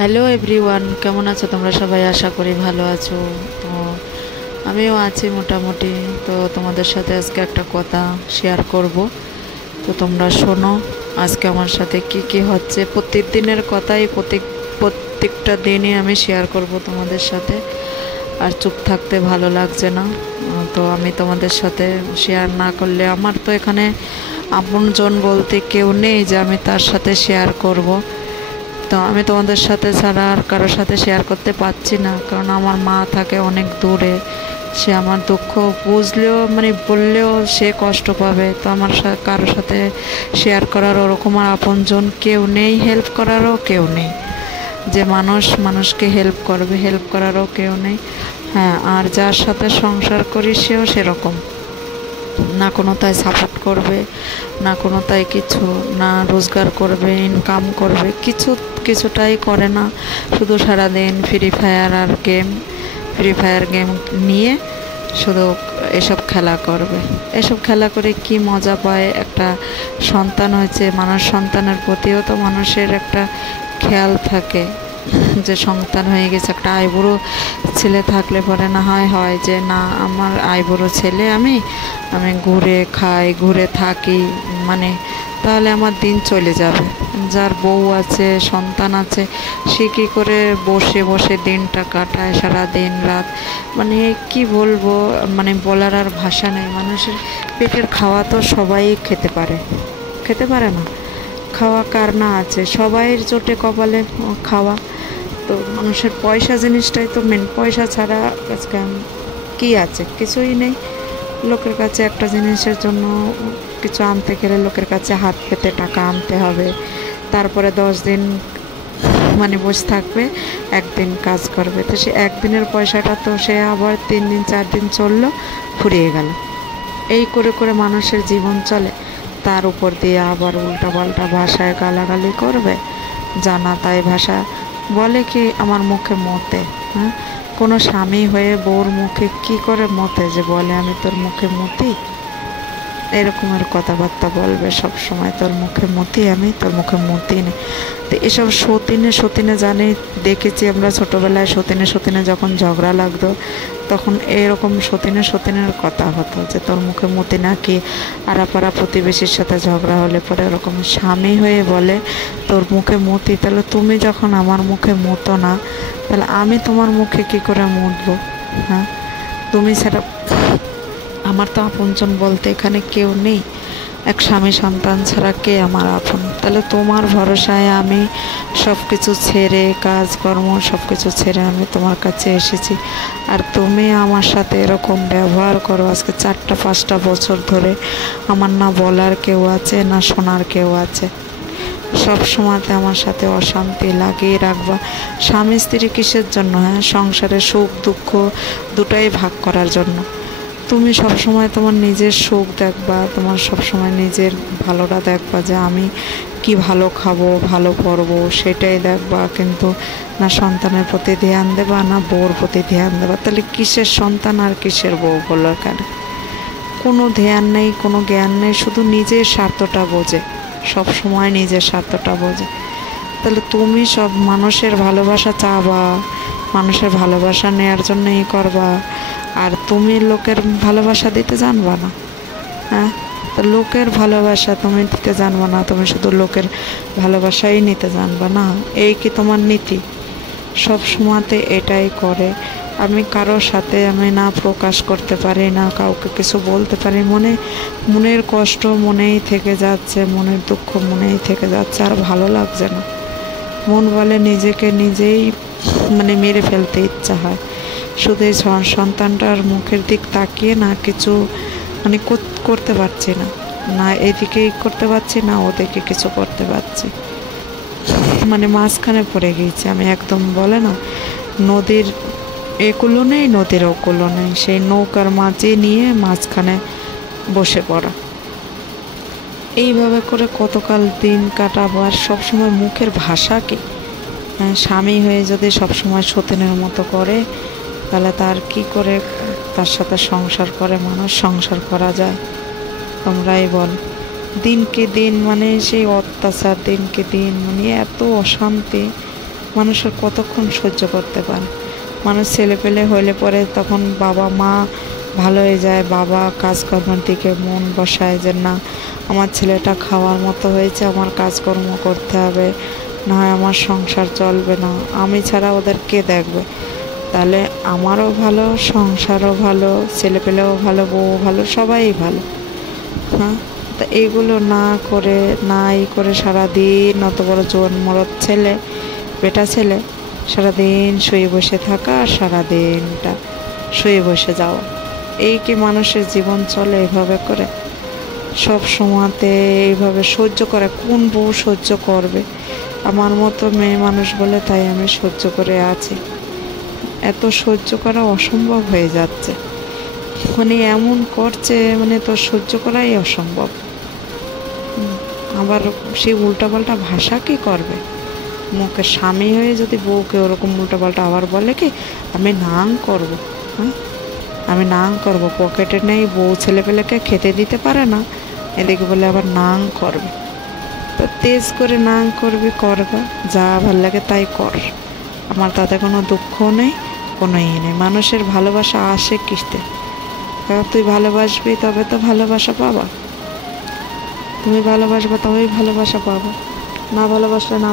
Hello everyone, কেমন আছো তোমরা সবাই? আশা করি ভালো আছো। তো আমিও আছি মোটামুটি। তো তোমাদের সাথে আজকে একটা কথা শেয়ার করব। তো তোমরা শোনো আজকে আমার সাথে কি কি হচ্ছে। প্রত্যেক দিনের কথাই প্রত্যেকটা দিনই আমি শেয়ার করব তোমাদের সাথে। আর চুপ থাকতে ভালো লাগছে না। তো আমি তোমাদের সাথে শেয়ার না করলে আমার তো এখানে আপনজন বলতে কেউ নেই যে আমি তার সাথে শেয়ার করব। তো আমি তোমাদের সাথে ছাড়া আর কারোর সাথে শেয়ার করতে পারছি না, কারণ আমার মা থাকে অনেক দূরে। সে আমার দুঃখ বুঝলেও বললেও সে কষ্ট পাবে। তো আমার কারোর সাথে শেয়ার করার ওরকম আর আপনজন কেউ নেই, হেল্প করারও কেউ নেই যে মানুষকে হেল্প করবে, হেল্প করারও কেউ নেই। হ্যাঁ, আর যার সাথে সংসার করি সেও সেরকম না, কোনো তাই সাপোর্ট করবে না, কোনো তাই কিছু না, রোজগার করবে, ইনকাম করবে, কিছুটাই করে না। শুধু সারাদিন ফ্রি ফায়ার গেম নিয়ে শুধু এসব খেলা করবে। এসব খেলা করে কি মজা পায়? একটা সন্তান হয়েছে, সন্তানের প্রতিও তো মানুষের একটা খেয়াল থাকে যে সন্তান হয়ে গেছে। একটা আইবুড়ো ছেলে থাকলে পরে না হয় যে না, আমার আইবুড়ো ছেলে, আমি ঘুরে খাই, ঘুরে থাকি, তাহলে আমার দিন চলে যাবে। যার বউ আছে, সন্তান আছে, সে কী করে বসে বসে দিনটা কাটায়, সারা দিন রাত। কি বলবো, বলার আর ভাষা নেই। মানুষের পেটের খাওয়া তো সবাই খেতে পারে না? খাওয়া কার না আছে? সবাইয়ের জোটে কপালে খাওয়া। তো মানুষের পয়সা জিনিসটাই তো মেন। পয়সা ছাড়া আজকে কী আছে? কিছুই নেই। লোকের কাছে একটা জিনিসের জন্য কিছু আনতে গেলে লোকের কাছে হাত পেতে টাকা আনতে হবে। তারপরে 10 দিন বসে থাকবে, একদিন কাজ করবে। তো সে একদিনের পয়সাটা তো সে আবার 3 দিন 4 দিন চললো, ফুরিয়ে গেল। এই করে করে মানুষের জীবন চলে। তার উপর দিয়ে আবার উল্টাপাল্টা ভাষায় গালাগালি করবে, জানা তাই ভাষা বলে। কি আমার মুখে মতে? হ্যাঁ, কোনো স্বামী হয়ে বউর মুখে কি করে মতে যে বলে আমি তোর মুখে মতি? এরকমের কথাবার্তা বলবে সব সময়, তোর মুখে মতি, আমি তোর মুখে মতি নেই। তো এসব সতীনে জানি, দেখেছি আমরা ছোটোবেলায় সতীনে যখন ঝগড়া লাগতো তখন এরকম সতীনের কথা হতো যে তোর মুখে মতি নাকি। আরাপাড়া প্রতিবেশীর সাথে ঝগড়া হলে পরে এরকম স্বামী হয়ে বলে তোর মুখে মতি। তাহলে তুমি যখন আমার মুখে মতো না, তাহলে আমি তোমার মুখে কি করে মুতবো? হ্যাঁ, তুমি ছাড়া আমার তো আপনজন বলতে এখানে কেউ নেই। এক স্বামী সন্তান ছাড়া কে আমার আপন? তাহলে তোমার ভরসায় আমি সব কিছু ছেড়ে, কাজকর্ম সব কিছু ছেড়ে আমি তোমার কাছে এসেছি, আর তুমি আমার সাথে এরকম ব্যবহার করো। আজকে 4-5টা বছর ধরে আমার না বলার কেউ আছে, না শোনার কেউ আছে। সব সময়তে আমার সাথে অশান্তি লাগিয়ে রাখবা। স্বামী স্ত্রী কিসের জন্য? হ্যাঁ, সংসারে সুখ দুঃখ দুটাই ভাগ করার জন্য। তুমি সবসময় তোমার নিজের সুখ দেখবা, তোমার সবসময় নিজের ভালোটা দেখবা যে আমি কি ভালো খাবো, ভালো পরবো, সেটাই দেখবা। কিন্তু না সন্তানের প্রতি ধ্যান দেবা, না বউর প্রতি ধ্যান দেবা। তাহলে কিসের সন্তান আর কিসের বউ বলো? কেন কোনো ধ্যান নেই, কোনো জ্ঞান নেই, শুধু নিজের স্বার্থটা বোঝে, সব সময় নিজের স্বার্থটা বোঝে। তাহলে তুমি সব মানুষের ভালোবাসা চাবা, মানুষের ভালোবাসা নেওয়ার জন্যই করবা, আর তুমি লোকের ভালোবাসা দিতে জানবা না। হ্যাঁ, তো লোকের ভালোবাসা তুমি দিতে জানবা না, তুমি শুধু লোকের ভালোবাসাই নিতে জানবা না। এই কি তোমার নীতি? সব সময়তে এটাই করে। আমি কারোর সাথে আমি না প্রকাশ করতে পারি, না কাউকে কিছু বলতে পারি। মনের কষ্ট মনেই থেকে যাচ্ছে, মনের দুঃখ মনেই থেকে যাচ্ছে, আর ভালো লাগছে না। মন বলে নিজেকে নিজেই মেরে ফেলতে ইচ্ছা হয়। শুধু এই সন্তানটার মুখের দিক তাকিয়ে না কিছু করতে পারছি না, না এদিকেই করতে পারছি, না ওদিকে কিছু করতে পারছি। মাঝখানে পড়ে গিয়েছি আমি, একদম বলে না নদীর একুলো নেই, নদীর ওকুলো নেই, সেই নৌকার মাঝে নিয়ে মাঝখানে বসে পড়া। এইভাবে করে কতকাল দিন কাটাবো? আর সবসময় মুখের ভাষা কি? স্বামী হয়ে যদি সবসময় সতীনের মতো করে, তাহলে তার কি করে তার সাথে সংসার করে মানুষ সংসার করা যায়? তোমরাই বল। দিনকে দিন সেই অত্যাচার, দিনকে দিন এত অশান্তি, মানুষের কতক্ষণ সহ্য করতে পারে? মানুষ ছেলে পেলে হলে পরে তখন বাবা মা ভালো হয়ে যায়, বাবা কাজকর্মের দিকে মন বসায় যে না, আমার ছেলেটা খাওয়ার মতো হয়েছে, আমার কাজকর্ম করতে হবে, না হয় আমার সংসার চলবে না, আমি ছাড়া ওদের কে দেখবে? তাহলে আমারও ভালো, সংসারও ভালো, ছেলেপেলেও ভালো, বউ ভালো, সবাই ভালো। হ্যাঁ, তা এইগুলো না করে, সারাদিন অত বড় জোয়ান মরদ ছেলে, বেটা ছেলে, সারাদিন শুয়ে বসে থাকা আর সারাদিনটা শুয়ে বসে যাওয়া, এই কি মানুষের জীবন চলে এভাবে করে? সব সময়তে এইভাবে সহ্য করে কোন বউ সহ্য করবে? আমার মতো মেয়ে মানুষ বলে তাই আমি সহ্য করে আছি। এত সহ্য করা অসম্ভব হয়ে যাচ্ছে, মানে এমন করছে, মানে তো সহ্য করাই অসম্ভব। আবার সেই উল্টাপাল্টা ভাষা কি করবে? মুখে স্বামী হয়ে যদি বউকে ওরকম উল্টাপাল্টা আবার বলে কি আমি নাং করব? হ্যাঁ, আমি নাং করব, পকেটে নেই, বউ ছেলেপেলেকে খেতে দিতে পারে না, এদিকে বলে আবার নাং করবে। তো তেজ করে নাং করবি, করবা, যা ভাল লাগে তাই কর, আমার তাতে কোনো দুঃখ নেই, কোনো নেই। মানুষের ভালোবাসা আসে কিসতে? তুই ভালোবাসবি তবে তো ভালোবাসা পাবা, তুমি ভালোবাসবে তবেই ভালোবাসা পাবা, না ভালোবাসলে না